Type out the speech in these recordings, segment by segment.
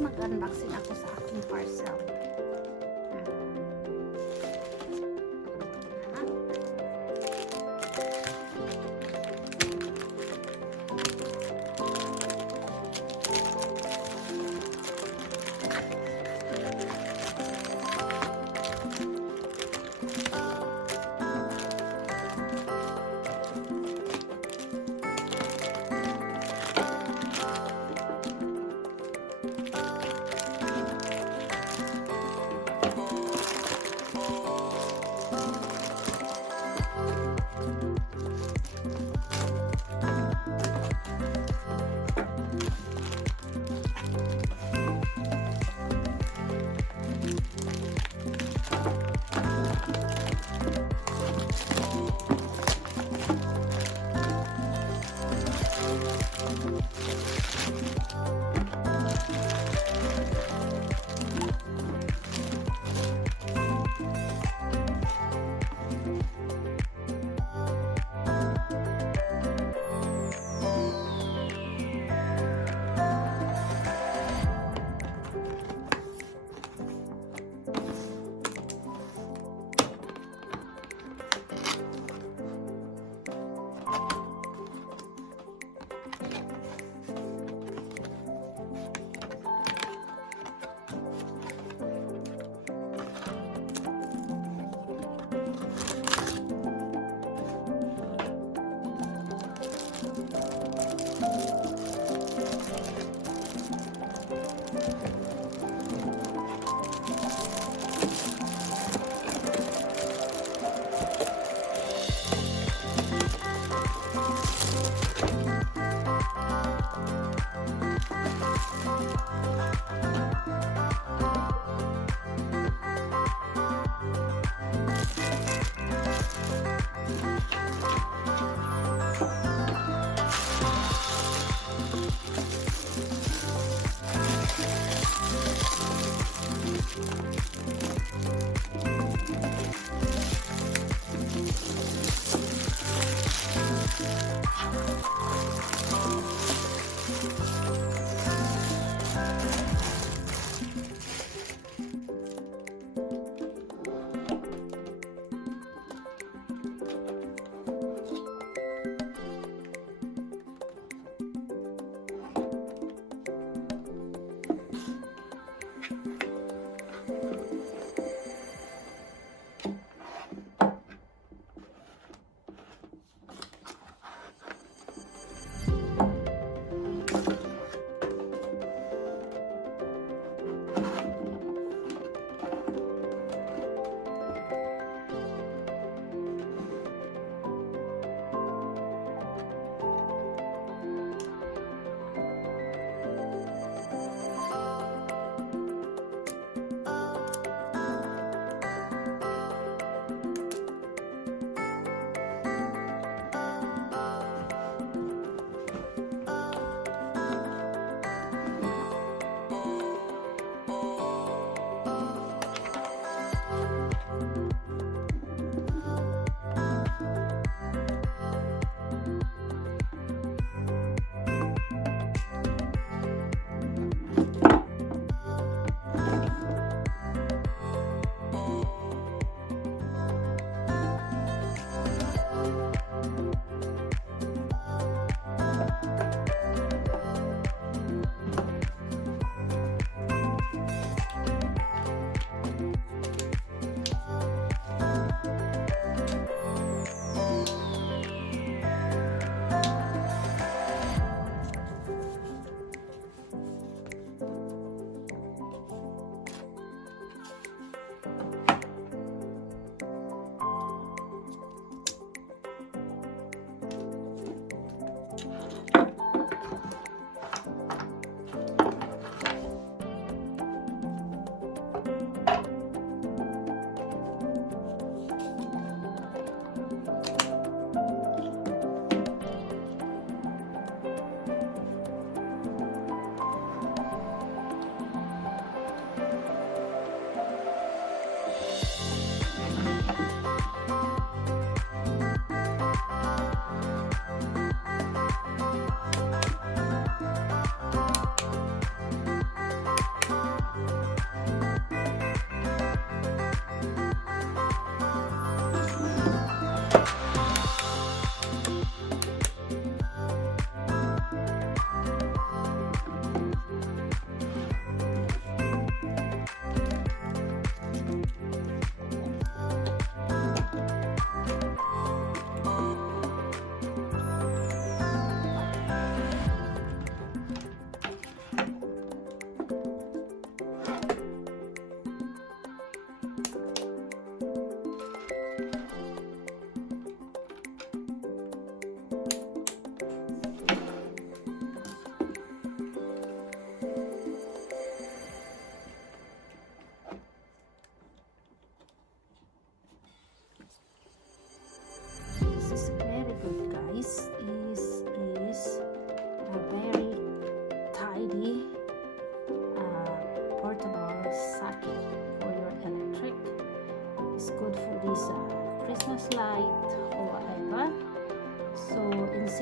mag-unboxing ako sa aking parcel.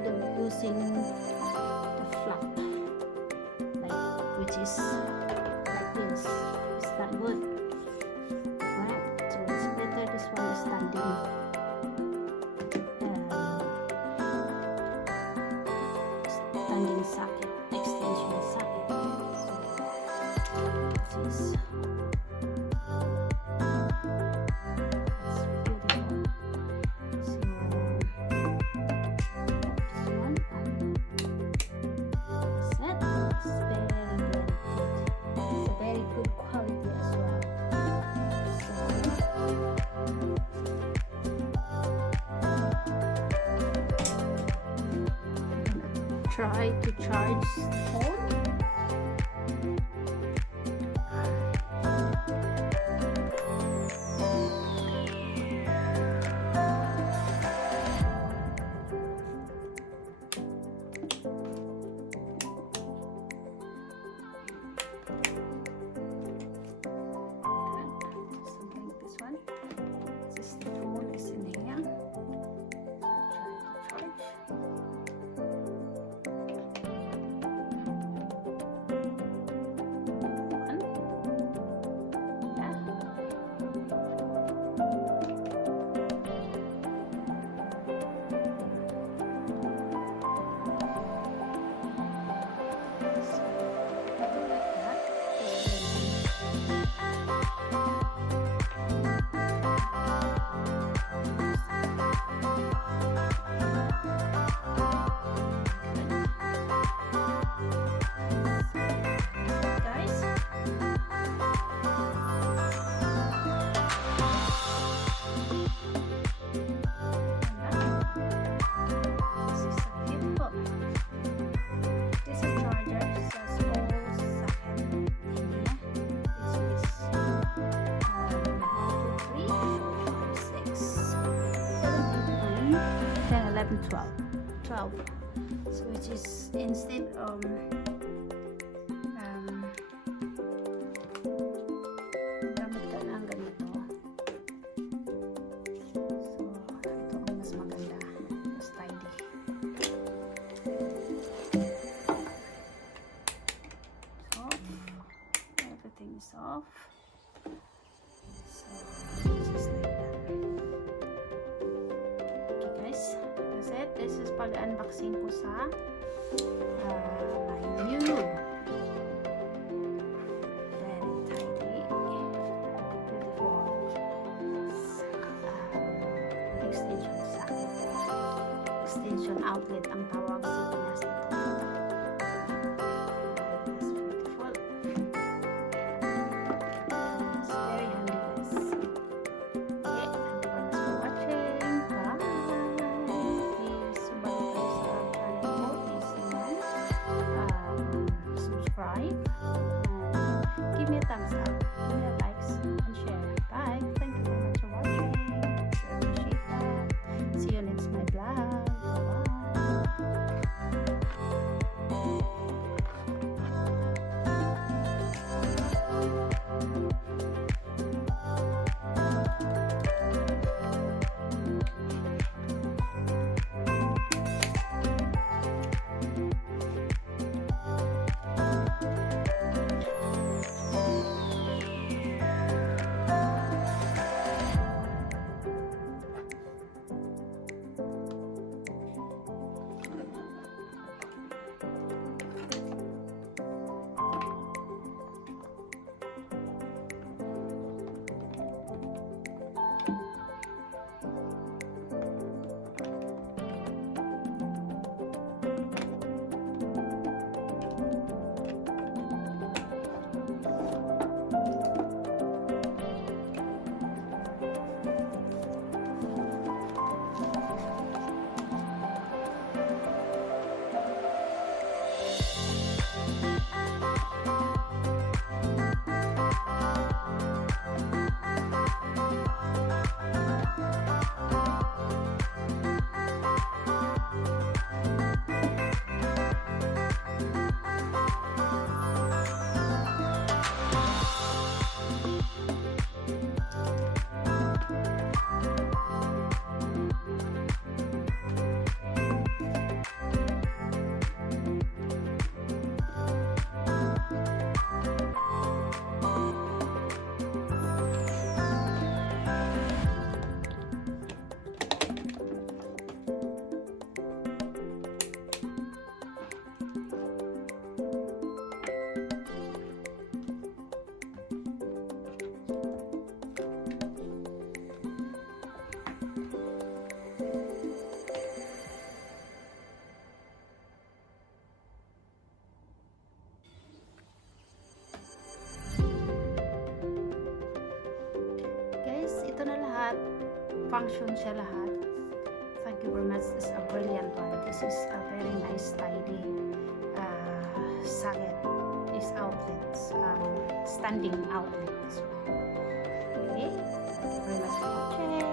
instead of using the flap, which is like this, it's not good. Right? So it's better this one is standing socket, extension socket. So this is try to charge phone. Something like this one. This phone is in here. Try to charge. and 12, so which is instead gamit ka ng ganito, so ito ang mas maganda, mas tidy. Off, everything is off, so this is like that. Okay guys, that's it. This is pag-unboxing ko sa my new very tidy, beautiful extension socket, extension outlet ang tawag sa Pinas nito. That's beautiful. It's very handy guys. Okay, and thanks for watching. Bye. Please subscribe sa channel ko. Please subscribe and give me a thumbs up, give me a likes and share. Bye. Thank you very much for watching. I appreciate that. See you next my vlog. function siya lahat. Thank you very much. This is a brilliant one. This is a very nice, tidy socket. This outlets, standing outlet. Okay. Thank you very much for watching.